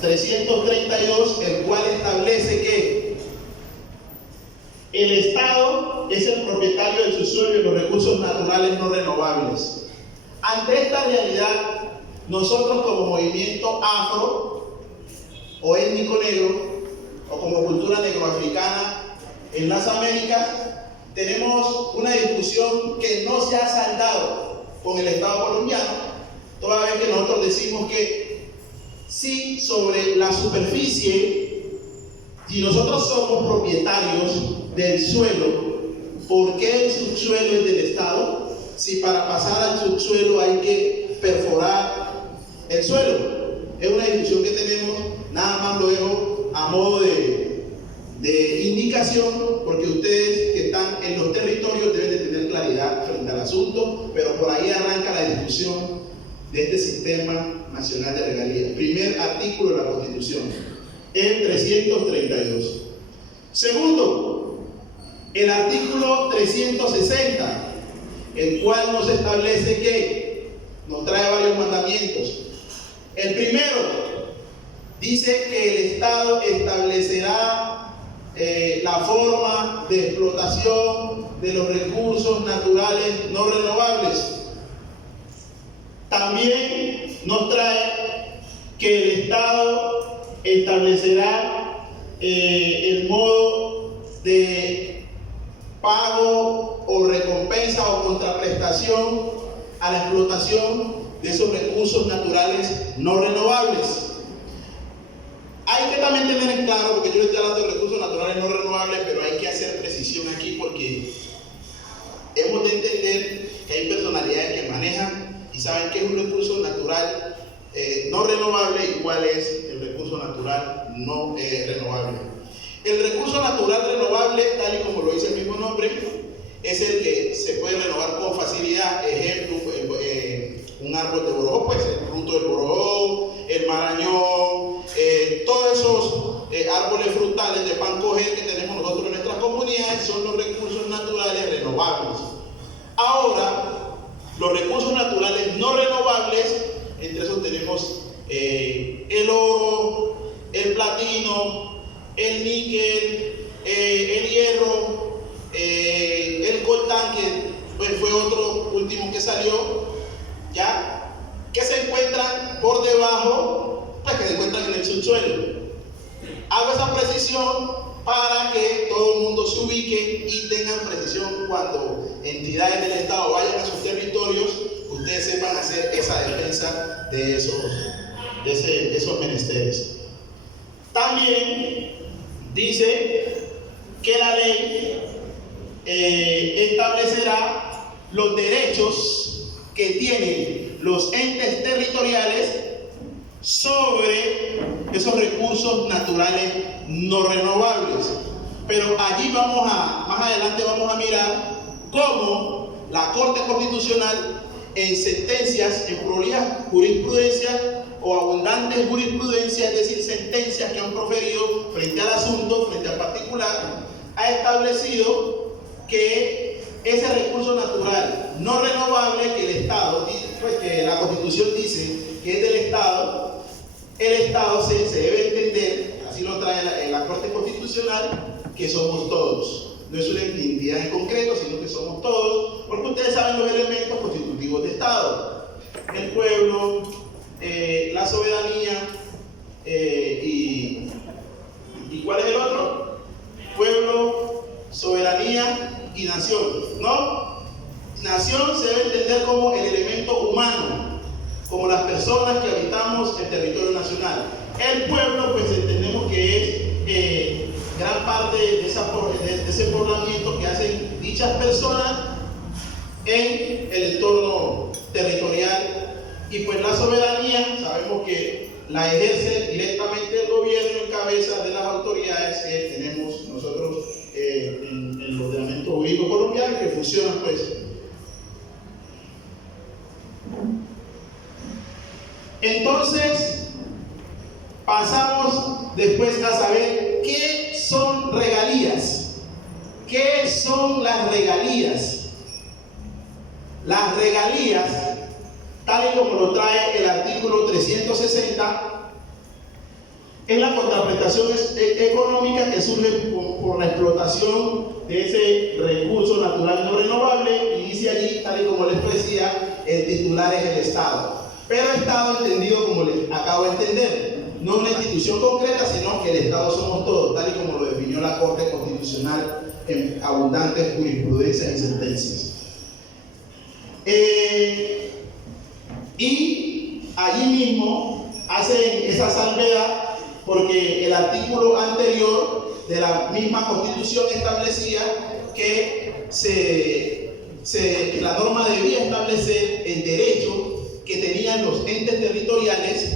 332, el cual establece que el Estado es el propietario del subsuelo y los recursos naturales no renovables. Ante esta realidad, nosotros como movimiento afro o étnico negro o como cultura negroafricana en las Américas, tenemos una discusión que no se ha saldado con el Estado colombiano, toda vez que nosotros decimos que sí, sobre la superficie, si nosotros somos propietarios del suelo, ¿por qué el subsuelo es del Estado? Si para pasar al subsuelo hay que perforar el suelo. Es una discusión que tenemos, nada más lo dejo a modo de indicación, porque ustedes que están en los territorios deben de tener claridad frente al asunto, pero por ahí arranca la discusión de este sistema nacional de regalías. Primer artículo de la Constitución, el 332. Segundo, el artículo 360, el cual nos establece que nos trae varios mandamientos. El primero dice que el Estado establecerá la forma de explotación de los recursos naturales no renovables. También nos trae que el Estado establecerá el modo de pago o recompensa o contraprestación a la explotación de esos recursos naturales no renovables. Hay que también tener en claro, porque yo le estoy hablando de recursos naturales no renovables, pero hay que hacer precisión aquí porque hemos de entender que hay personalidades que manejan y saben qué es un recurso natural no renovable y cuál es el recurso natural no renovable. El recurso natural renovable, tal y como lo dice el mismo nombre, es el que se puede renovar con facilidad. Ejemplo, un árbol de borojó, pues el fruto del borojó, el marañón, todos esos árboles frutales de pan coger que tenemos nosotros en nuestras comunidades son los recursos naturales renovables. Ahora, los recursos naturales no renovables, entre esos tenemos el oro, el platino, el níquel, el hierro, el coltán, que pues, fue otro último que salió, ya, que se encuentran por debajo, pues que se encuentran en el subsuelo. Hago esa precisión para que todo el mundo se ubique y tengan precisión cuando entidades del Estado vayan a sus territorios, ustedes sepan hacer esa defensa de esos menesteres. También dice que la ley establecerá los derechos que tienen los entes territoriales sobre esos recursos naturales no renovables. Pero allí más adelante vamos a mirar cómo la Corte Constitucional en sentencias, en prolijas jurisprudencias o abundantes jurisprudencias, es decir, sentencias que han proferido frente al asunto, frente al particular, ha establecido que ese recurso natural no renovable que el Estado, pues que la Constitución dice que es del Estado, el Estado se debe entender, así lo trae la Corte Constitucional, que somos todos. No es una entidad en concreto, sino que somos todos, porque ustedes saben los elementos constitutivos de Estado: el pueblo, la soberanía, y ¿cuál es el otro? Pueblo, soberanía y nación, ¿no? Nación se debe entender como el elemento humano, como las personas que habitamos el territorio nacional. El pueblo, pues entendemos que es gran parte de ese poblamiento que hacen dichas personas en el entorno territorial. Y pues la soberanía, sabemos que la ejerce directamente el gobierno en cabeza de las autoridades que tenemos nosotros en el ordenamiento jurídico colombiano, que funcionan pues. Entonces, pasamos después a saber qué son regalías. ¿Qué son las regalías? Las regalías, tal y como lo trae el artículo 360, es la contraprestación económica que surge por la explotación de ese recurso natural no renovable, y dice allí, tal y como les decía, el titular es el Estado. Pero Estado entendido como les acabo de entender, no una institución concreta, sino que el Estado somos todos, tal y como lo definió la Corte Constitucional en abundantes jurisprudencias y sentencias. Y allí mismo hacen esa salvedad porque el artículo anterior de la misma Constitución establecía que la norma debía establecer el derecho que tenían los entes territoriales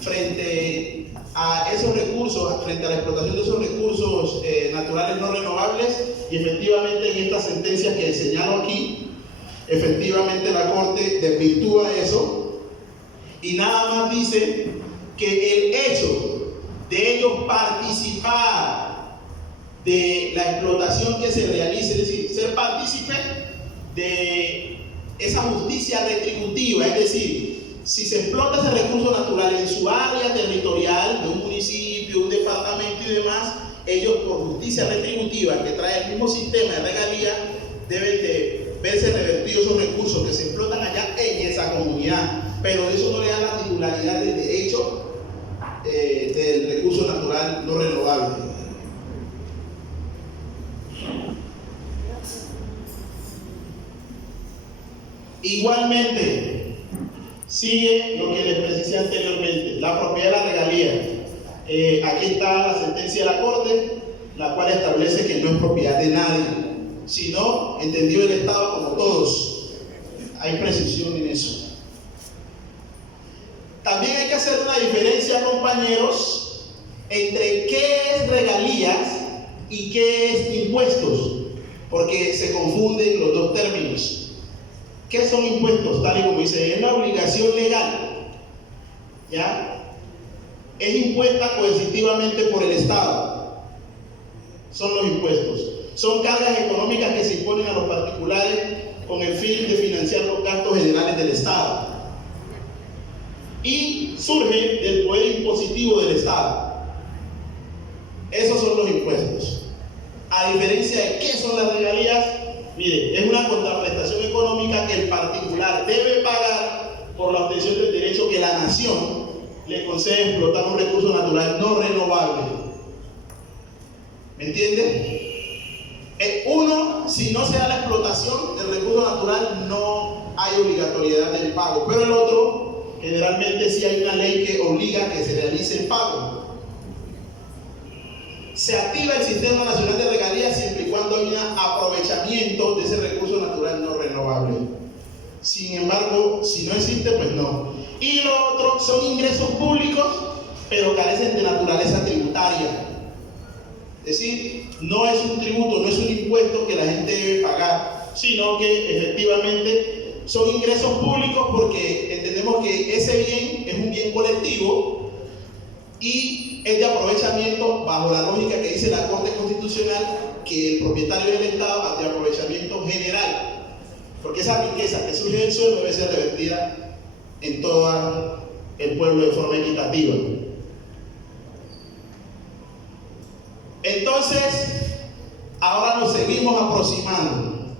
frente a esos recursos, frente a la explotación de esos recursos naturales no renovables, y efectivamente en estas sentencias que señalo aquí, efectivamente la Corte desvirtúa eso y nada más dice que el hecho de ellos participar de la explotación que se realice, es decir, ser partícipe de esa justicia retributiva, es decir, si se explota ese recurso natural en su área territorial de un municipio, un departamento y demás, ellos por justicia retributiva que trae el mismo sistema de regalía deben de verse revertidos esos recursos que se explotan allá en esa comunidad, pero eso no le da la titularidad del derecho del recurso natural no renovable. Igualmente, sigue lo que les precisé anteriormente, la propiedad de la regalía. Aquí está la sentencia de la Corte, la cual establece que no es propiedad de nadie, sino entendido el Estado como todos. Hay precisión en eso. También hay que hacer una diferencia, compañeros, entre qué es regalías y qué es impuestos, porque se confunden los dos términos. ¿Qué son impuestos? Tal y como dice, es la obligación legal, ¿ya? Es impuesta coercitivamente por el Estado. Son los impuestos. Son cargas económicas que se imponen a los particulares con el fin de financiar los gastos generales del Estado. Y surge del poder impositivo del Estado. Esos son los impuestos. A diferencia de qué son las regalías, mire, es una contraprestación económica que el particular debe pagar por la obtención del derecho que la nación le concede explotar un recurso natural no renovable. ¿Me entiende? Uno, si no se da la explotación del recurso natural, no hay obligatoriedad del pago, pero el otro, generalmente sí hay una ley que obliga a que se realice el pago. Se activa el Sistema Nacional de Regalías siempre y cuando hay un aprovechamiento de ese recurso natural no renovable. Sin embargo, si no existe, pues no. Y lo otro son ingresos públicos, pero carecen de naturaleza tributaria. Es decir, no es un tributo, no es un impuesto que la gente debe pagar, sino que efectivamente son ingresos públicos porque entendemos que ese bien es un bien colectivo y es de aprovechamiento bajo la lógica que dice la Corte Constitucional, que el propietario del Estado es de aprovechamiento general, porque esa riqueza que surge del suelo debe ser revertida en todo el pueblo de forma equitativa. Entonces, ahora nos seguimos aproximando.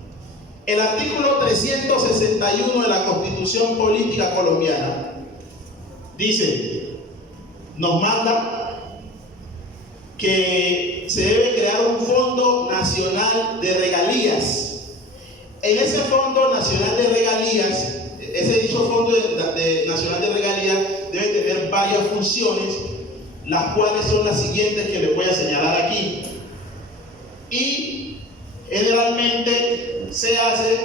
El artículo 361 de la Constitución Política Colombiana dice, nos manda que se debe crear un Fondo Nacional de Regalías. En ese Fondo Nacional de Regalías, ese dicho Fondo Nacional de Regalías debe tener varias funciones, las cuales son las siguientes que les voy a señalar aquí. Y generalmente se hace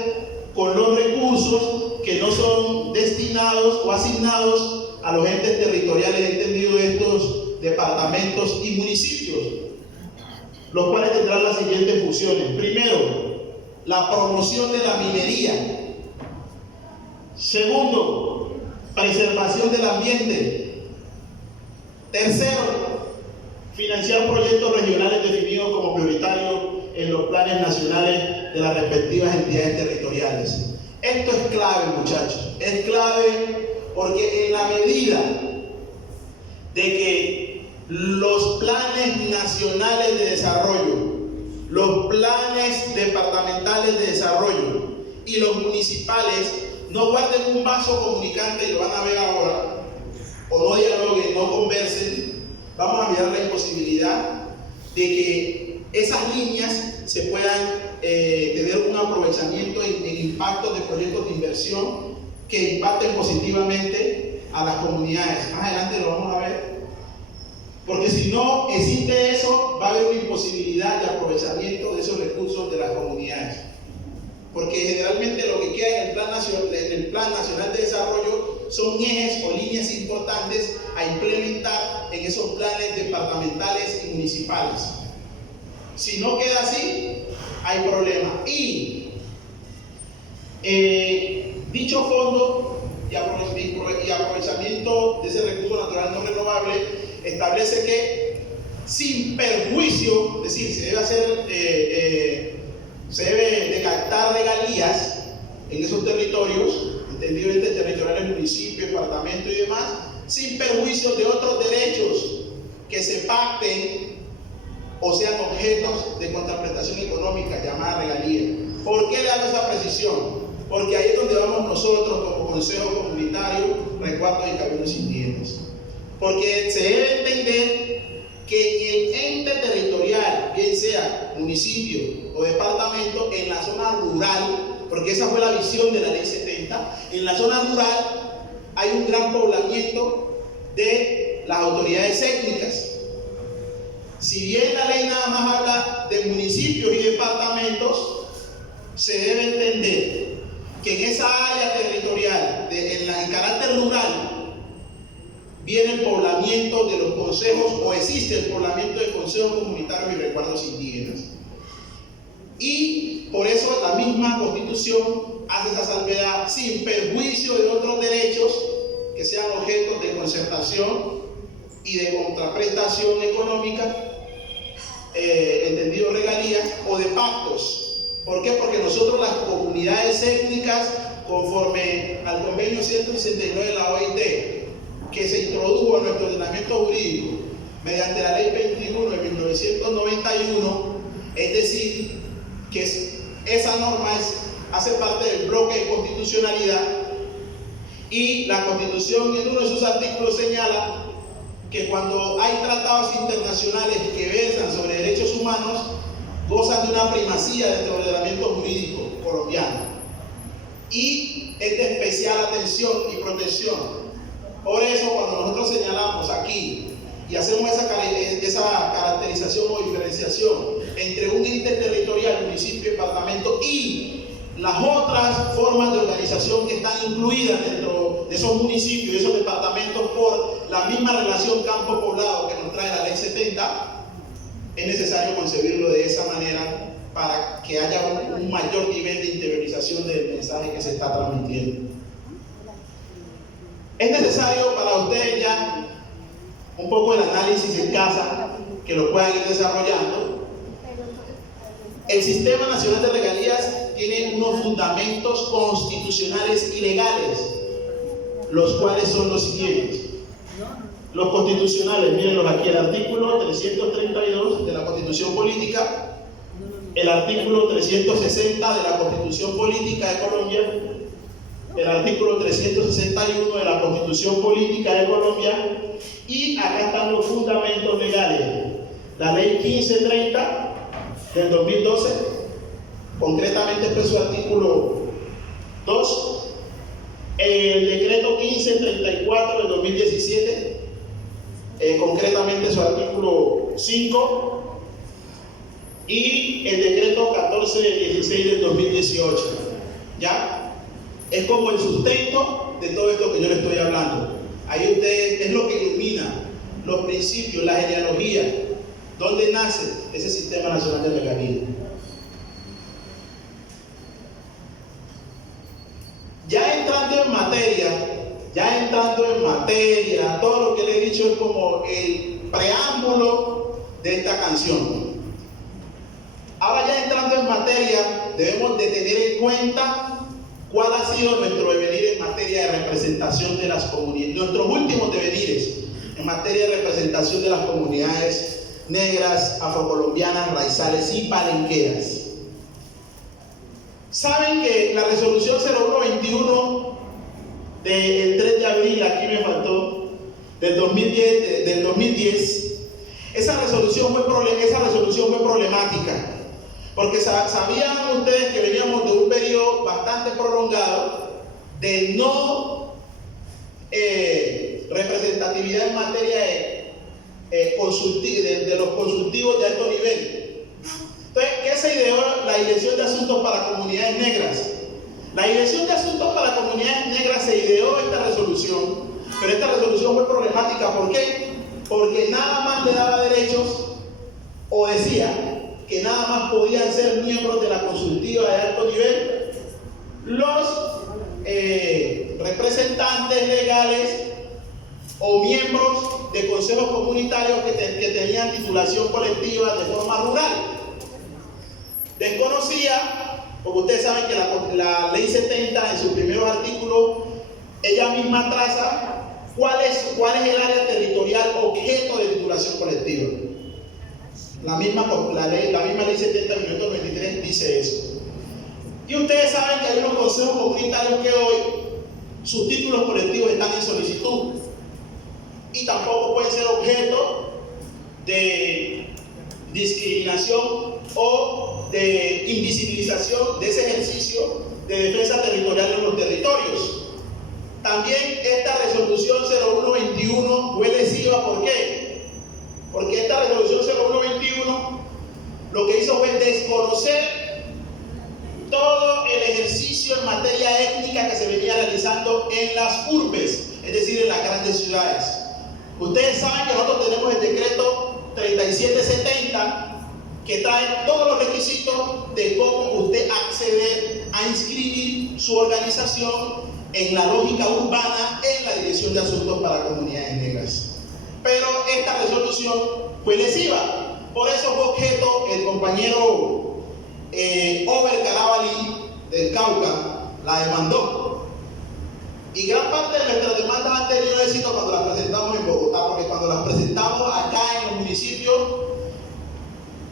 con los recursos que no son destinados o asignados a los entes territoriales entendidos de estos departamentos y municipios, los cuales tendrán las siguientes funciones. Primero, la promoción de la minería. Segundo, preservación del ambiente. Tercero, financiar proyectos regionales definidos como prioritarios en los planes nacionales de las respectivas entidades territoriales. Esto es clave, muchachos, es clave porque en la medida de que los planes nacionales de desarrollo, los planes departamentales de desarrollo y los municipales no guarden un vaso comunicante, y lo van a ver ahora, o no dialoguen, no conversen, vamos a mirar la imposibilidad de que esas líneas se puedan tener un aprovechamiento en impactos de proyectos de inversión que impacten positivamente a las comunidades. Más adelante lo vamos a ver. Porque si no existe eso, va a haber una imposibilidad de aprovechamiento de esos recursos de las comunidades. Porque generalmente lo que queda en el Plan Nacional de Desarrollo son ejes o líneas importantes a implementar en esos planes departamentales y municipales. Si no queda así, hay problema. Y dicho fondo y aprovechamiento de ese recurso natural no renovable establece que sin perjuicio, es decir, se debe de captar regalías en esos territorios, entendido entre territoriales, municipios, departamentos y demás, sin perjuicio de otros derechos que se pacten o sean objetos de contraprestación económica llamada regalía. ¿Por qué le hago esa precisión? Porque ahí es donde vamos nosotros como Consejo Comunitario, Recuartos y Cabildos Indígenas. Porque se debe entender que el ente territorial, bien sea municipio o departamento, en la zona rural, porque esa fue la visión de la Ley 70, en la zona rural hay un gran poblamiento de las autoridades étnicas. Si bien la ley nada más habla de municipios y departamentos, se debe entender que en esa área territorial, en carácter rural, viene el poblamiento de los consejos, o existe el poblamiento de consejos comunitarios y recuerdos indígenas. Y por eso la misma Constitución hace esa salvedad, sin perjuicio de otros derechos que sean objetos de concertación y de contraprestación económica, entendido regalías, o de pactos. ¿Por qué? Porque nosotros, las comunidades étnicas, conforme al convenio 169 de la OIT, que se introdujo en nuestro ordenamiento jurídico mediante la ley 21 de 1991, es decir, que esa norma hace parte del bloque de constitucionalidad, y la Constitución en uno de sus artículos señala que cuando hay tratados internacionales que versan sobre derechos humanos, gozan de una primacía dentro del ordenamiento jurídico colombiano y es de especial atención y protección. Por eso, cuando nosotros señalamos aquí y hacemos esa caracterización o diferenciación entre un ente territorial, municipio, departamento y las otras formas de organización que están incluidas dentro de esos municipios y esos departamentos por la misma relación campo-poblado que nos trae la Ley 70, es necesario concebirlo de esa manera para que haya un mayor nivel de interiorización del mensaje que se está transmitiendo. Es necesario para ustedes ya un poco el análisis en casa, que lo puedan ir desarrollando. El Sistema Nacional de Regalías tiene unos fundamentos constitucionales y legales, los cuales son los siguientes. Los constitucionales, mírenlos aquí, el artículo 332 de la Constitución Política, el artículo 360 de la Constitución Política de Colombia, el artículo 361 de la Constitución Política de Colombia, y acá están los fundamentos legales. La Ley 1530 del 2012, concretamente fue su artículo 2, el decreto 1534 del 2017, concretamente su artículo 5, y el decreto 1416 del 2018. ¿Ya? Es como el sustento de todo esto que yo le estoy hablando. Ahí ustedes, es lo que ilumina los principios, la genealogía, dónde nace ese Sistema Nacional de Regalías. Ya entrando en materia, todo lo que le he dicho es como el preámbulo de esta canción. Ahora, ya entrando en materia, debemos de tener en cuenta cuál ha sido nuestro devenir en materia de representación de las comunidades, nuestros últimos devenires, en materia de representación de las comunidades negras, afrocolombianas, raizales y palenqueras. Saben que la resolución 0121 del 3 de abril, aquí me faltó, del 2010, esa resolución fue problemática, porque sabían ustedes que veníamos de un periodo bastante prolongado de no representatividad en materia de los consultivos de alto nivel. Entonces, ¿qué se ideó la Dirección de Asuntos para Comunidades Negras? La Dirección de Asuntos para Comunidades Negras se ideó esta resolución, pero esta resolución fue problemática. ¿Por qué? Porque nada más le daba derechos, o decía que nada más podían ser miembros de la consultiva de alto nivel los representantes legales o miembros de consejos comunitarios que tenían titulación colectiva de forma rural. Desconocía, porque ustedes saben que la ley 70 en sus primeros artículos, ella misma traza cuál es el área territorial objeto de titulación colectiva. La misma ley 70 de 1993 dice eso. Y ustedes saben que hay unos consejos comunitarios que hoy sus títulos colectivos están en solicitud y tampoco pueden ser objeto de discriminación o de invisibilización de ese ejercicio de defensa territorial en los territorios. También esta resolución 0121 fue lesiva. ¿Por qué? Porque esta resolución 0121 lo que hizo fue desconocer todo el ejercicio en materia étnica que se venía realizando en las urbes, es decir, en las grandes ciudades. Ustedes saben que nosotros tenemos el decreto 3770 que trae todos los requisitos de cómo usted accede a inscribir su organización en la lógica urbana en la Dirección de Asuntos para Comunidades Negras. Pero esta resolución fue lesiva. Por eso fue objeto el compañero Over Carabalí del Cauca, la demandó. Y gran parte de nuestras demandas han tenido éxito cuando las presentamos en Bogotá, porque cuando las presentamos acá en los municipios,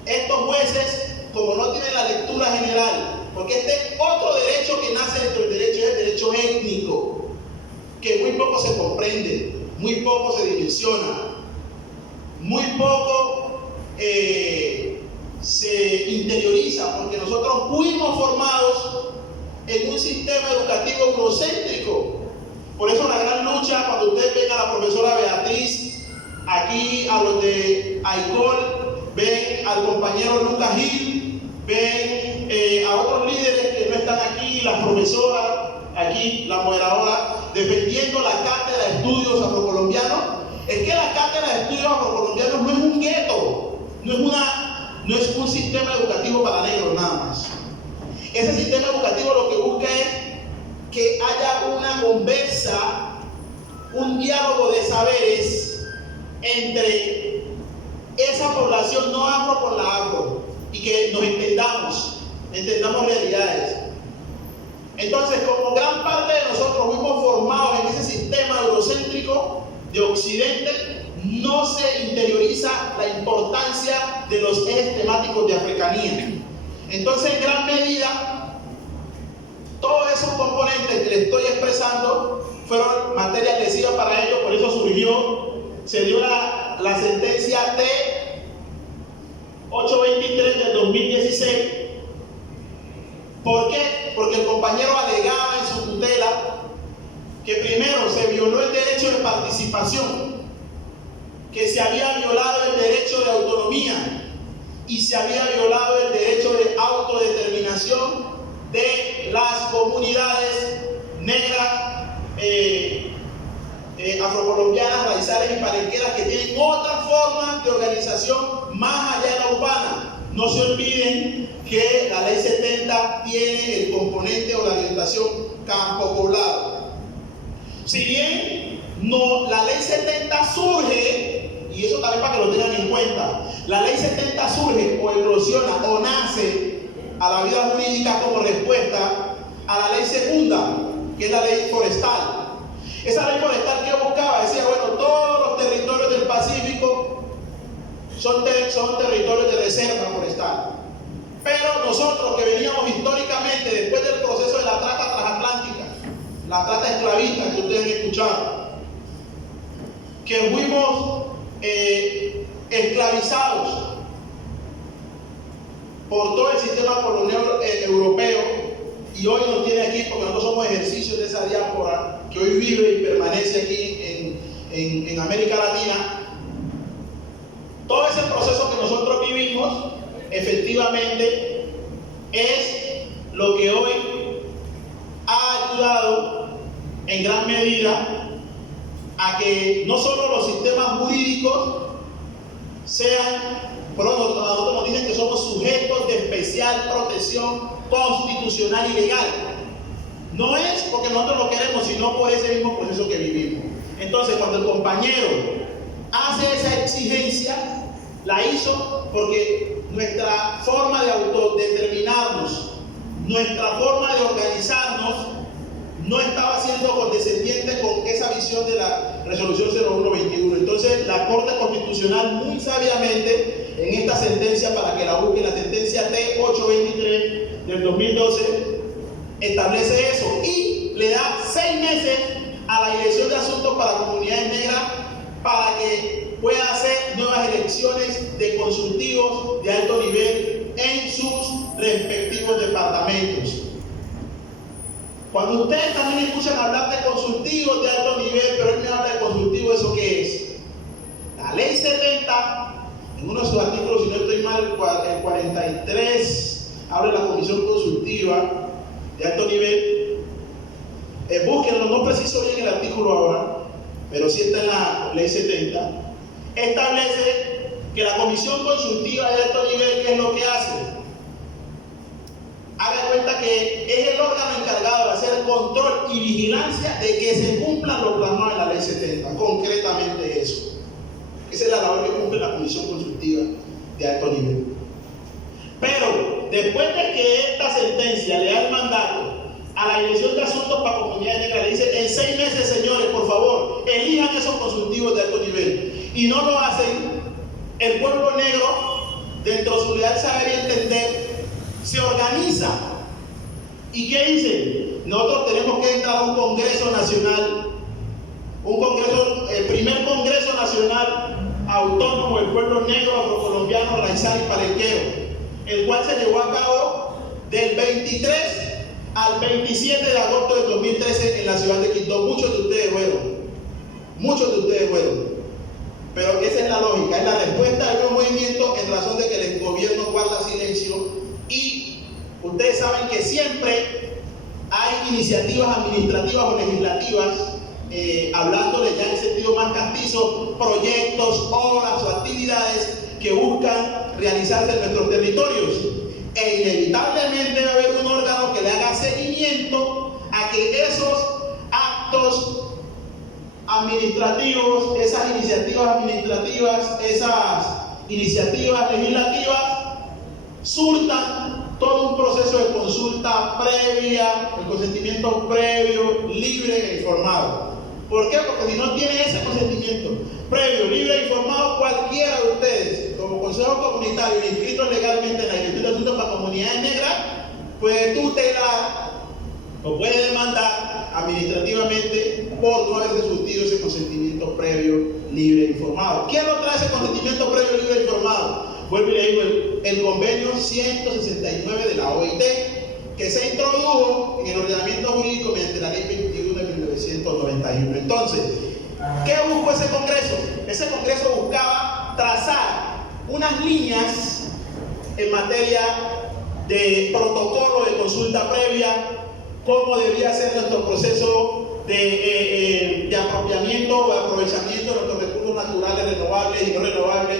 estos jueces, como no tienen la lectura general, porque este es otro derecho que nace dentro del derecho, es el derecho étnico, que muy poco se comprende, muy poco se dimensiona, muy poco se interioriza, porque nosotros fuimos formados en un sistema educativo eurocéntrico. Por eso la gran lucha, cuando ustedes ven a la profesora Beatriz, aquí a los de AICOL, ven al compañero Lucas Gil, ven a otros líderes que no están aquí, la profesora, aquí la moderadora, defendiendo la cátedra de estudios afrocolombianos. Es que la cátedra de estudios afrocolombianos no es un gueto, no es un sistema educativo para negros nada más. Ese sistema educativo lo que busca es que haya una conversa, un diálogo de saberes entre esa población no afro con la afro, y que nos entendamos realidades. Entonces, como gran parte de nosotros fuimos formados en ese sistema eurocéntrico de Occidente, no se interioriza la importancia de los ejes temáticos de africanía. Entonces, en gran medida, todos esos componentes que les estoy expresando fueron materias lesivas para ellos. Por eso se dio la sentencia T 823 del 2016. ¿Por qué? Porque el compañero alegaba en su tutela que primero se violó el derecho de participación, que se había violado el derecho de autonomía y se había violado el derecho de autodeterminación de las comunidades negras, afrocolombianas, raizales y palenqueras, que tienen otras formas de organización más allá de la urbana. No se olviden que la ley 70 tiene el componente o la orientación campo poblado. Si bien la ley 70 surge, y eso también para que lo tengan en cuenta, la ley 70 surge o eclosiona o nace a la vida jurídica como respuesta a la ley segunda, que es la ley forestal. Esa ley forestal que buscaba, decía, bueno, todos los territorios Pacífico son territorios de reserva forestal. Pero nosotros que veníamos históricamente después del proceso de la trata transatlántica, la trata esclavista que ustedes han escuchado, que fuimos esclavizados por todo el sistema colonial europeo, y hoy nos tiene aquí porque nosotros somos ejercicios de esa diáspora que hoy vive y permanece aquí en América Latina. Todo ese proceso que nosotros vivimos efectivamente es lo que hoy ha ayudado en gran medida a que no solo los sistemas jurídicos sean, por lo tanto, nosotros nos dicen que somos sujetos de especial protección constitucional y legal. No es porque nosotros lo queremos, sino por ese mismo proceso que vivimos. Entonces, cuando el compañero hace esa exigencia, la hizo porque nuestra forma de autodeterminarnos, nuestra forma de organizarnos, no estaba siendo condescendiente con esa visión de la resolución 0121. Entonces, la Corte Constitucional muy sabiamente, en esta sentencia, para que la busque, la sentencia T823 del 2012, establece eso y le da 6 meses a la Dirección de Asuntos para Comunidades Negras para que pueda hacer nuevas elecciones de consultivos de alto nivel en sus respectivos departamentos. Cuando ustedes también escuchan hablar de consultivos de alto nivel, pero él me habla de consultivos, ¿eso qué es? La ley 70, en uno de sus artículos, si no estoy mal, el 43, habla de la comisión consultiva de alto nivel. Búsquenlo, no preciso bien el artículo ahora, pero sí está en la ley 70. Establece que la comisión consultiva de alto nivel, ¿qué es lo que hace? Haga cuenta que es el órgano encargado de hacer control y vigilancia de que se cumplan los plasmados en la ley 70, concretamente eso. Esa es la labor que cumple la comisión consultiva de alto nivel. Pero después de que esta sentencia le da el mandato a la Dirección de Asuntos para Comunidades Negras, le dice: en 6 meses, señores, por favor, elijan esos consultivos de alto nivel, y no lo hacen, el pueblo negro, dentro de su leal saber y entender, se organiza. ¿Y qué dicen? Nosotros tenemos que entrar a un Congreso Nacional, el primer Congreso Nacional Autónomo del Pueblo Negro, Afrocolombiano, Raizal y Palenquero, el cual se llevó a cabo del 23 al 27 de agosto del 2013 en la ciudad de Quito. Muchos de ustedes fueron. Pero esa es la lógica, es la respuesta de un movimiento en razón de que el gobierno guarda silencio. Y ustedes saben que siempre hay iniciativas administrativas o legislativas, hablándole ya en sentido más castizo, proyectos, obras o actividades que buscan realizarse en nuestros territorios. E inevitablemente debe haber un órgano que le haga seguimiento a que esos actos administrativos, esas iniciativas administrativas, esas iniciativas legislativas surtan todo un proceso de consulta previa, el consentimiento previo, libre e informado. ¿Por qué? Porque si no tiene ese consentimiento previo, libre e informado, cualquiera de ustedes, como consejo comunitario inscrito legalmente en la Dirección de Asuntos para Comunidades Negras, puede tutelar o puede demandar administrativamente por no haber surtido ese consentimiento previo, libre e informado. ¿Quién lo trae ese consentimiento previo, libre e informado? Vuelvo y le digo, el convenio 169 de la OIT, que se introdujo en el ordenamiento jurídico mediante la ley 21 de 1991. Entonces, ¿qué buscó ese Congreso? Ese Congreso buscaba trazar unas líneas en materia de protocolo de consulta previa, cómo debía ser nuestro proceso de apropiamiento o de aprovechamiento de nuestros recursos naturales renovables y no renovables,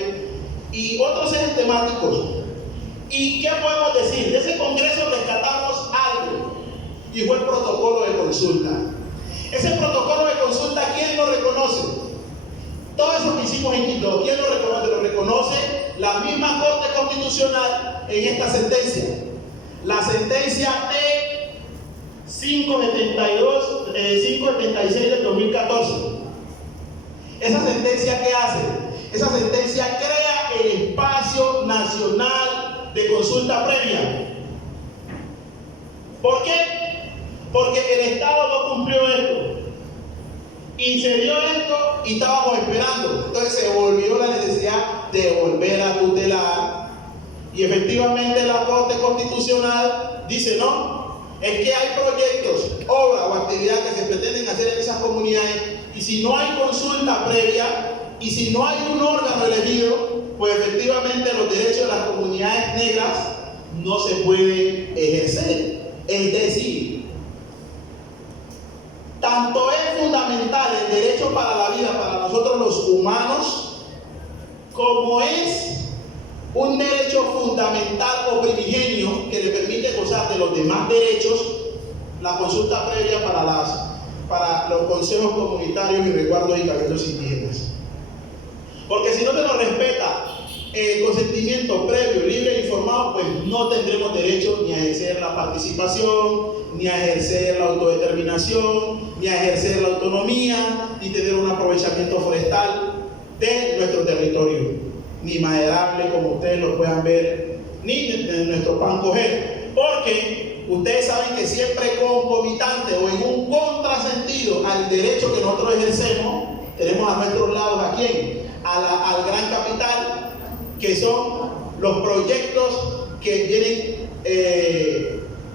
y otros ejes temáticos. ¿Y qué podemos decir? De ese Congreso rescatamos algo, y fue el protocolo de consulta. Ese protocolo de consulta, ¿quién lo reconoce? Todo eso que hicimos en Quito, ¿quién lo reconoce? Lo reconoce la misma Corte Constitucional en esta sentencia. La sentencia T576 del 2014. Esa sentencia, ¿qué hace? esa sentencia crea el espacio nacional de consulta previa. ¿Por qué? Porque el Estado no cumplió esto. Y se dio esto y estábamos esperando. Entonces se volvió la necesidad de volver a tutelar. Y efectivamente la Corte Constitucional dice no, es que hay proyectos, obras o actividades que se pretenden hacer en esas comunidades y si no hay consulta previa y si no hay un órgano elegido, pues efectivamente los derechos de las comunidades negras no se pueden ejercer. Es decir, tanto es fundamental el derecho para la vida para nosotros los humanos, como es un derecho fundamental o primigenio que le permite gozar de los demás derechos, la consulta previa para los consejos comunitarios y resguardos y cabildos indígenas. Porque si no se nos respeta el consentimiento previo, libre e informado, pues no tendremos derecho ni a ejercer la participación, ni a ejercer la autodeterminación, ni a ejercer la autonomía, ni tener un aprovechamiento forestal de nuestro territorio, ni maderable como ustedes lo puedan ver, ni de nuestro pan coger, porque ustedes saben que siempre concomitante o en un contrasentido al derecho que nosotros ejercemos, tenemos a nuestros lados ¿a quién? Al gran capital, que son los proyectos que vienen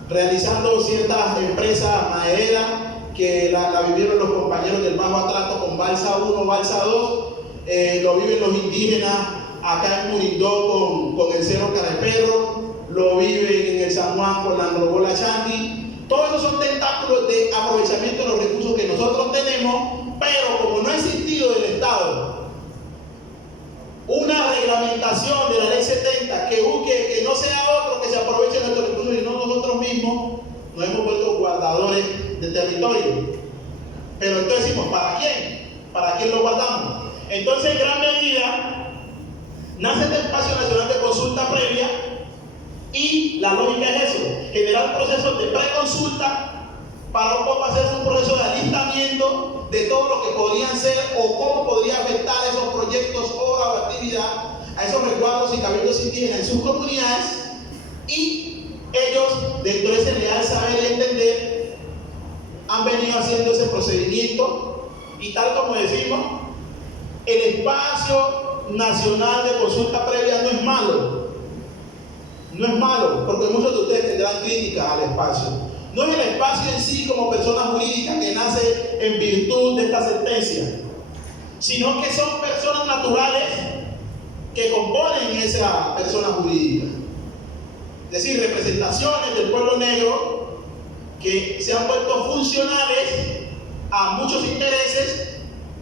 realizando ciertas empresas madereras que la vivieron los compañeros del Bajo Atrato con Balsa 1, Balsa 2, lo viven los indígenas acá en Murindó con el Cerro Careperro, lo viven en el San Juan con la Androbola Chanti. Todos esos son tentáculos de aprovechamiento de los recursos que nosotros tenemos, pero como no ha existido del Estado una reglamentación de la ley 70 que busque que no sea otro que se aproveche de nuestros recursos y no nosotros mismos, nos hemos vuelto guardadores de territorio. Pero entonces decimos, ¿para quién? ¿Para quién lo guardamos? Entonces, en gran medida, nace este espacio nacional de consulta previa y la lógica es eso, generar procesos de preconsulta para un poco hacer un proceso de alistamiento de todo lo que podrían ser o cómo podría afectar esos proyectos, obra o actividad a esos resguardos y cabildos indígenas en sus comunidades, y ellos, dentro de ese leal saber y entender, han venido haciendo ese procedimiento. Y tal como decimos, el espacio nacional de consulta previa no es malo. No es malo, porque muchos de ustedes tendrán críticas al espacio. No es el espacio en sí como persona jurídica que nace en virtud de esta sentencia, sino que son personas naturales que componen esa persona jurídica. Es decir, representaciones del pueblo negro que se han vuelto funcionales a muchos intereses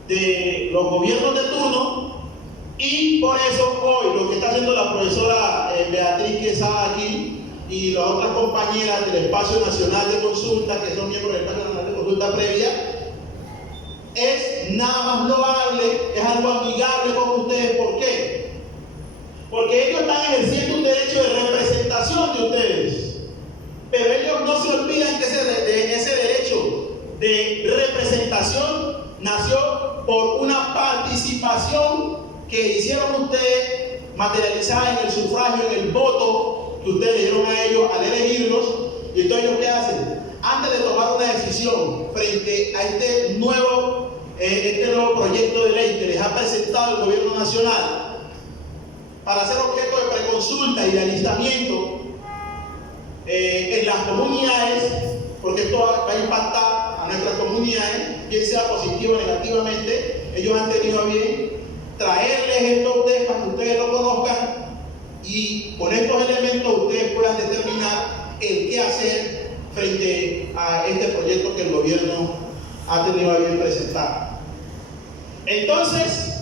de los gobiernos de turno, y por eso hoy lo que está haciendo la profesora Beatriz Quesada aquí y las otras compañeras del Espacio Nacional de Consulta, que son miembros del Espacio Nacional de Consulta Previa, es nada más loable, es algo amigable con ustedes. ¿Por qué? Porque ellos están ejerciendo un derecho de representación de ustedes, pero ellos no se olvidan que ese derecho de representación nació por una participación que hicieron ustedes, materializada en el sufragio, en el voto que ustedes le dieron a ellos al elegirlos. Y entonces ellos, ¿qué hacen? Antes de tomar una decisión frente a este nuevo proyecto de ley que les ha presentado el gobierno nacional para ser objeto de preconsulta y de alistamiento en las comunidades, porque esto va a impactar a nuestras comunidades, bien sea positivo o negativamente, ellos han tenido a bien traerles esto a ustedes para que ustedes lo conozcan, y con estos elementos ustedes puedan determinar el qué hacer frente a este proyecto que el gobierno ha tenido a bien presentar. Entonces,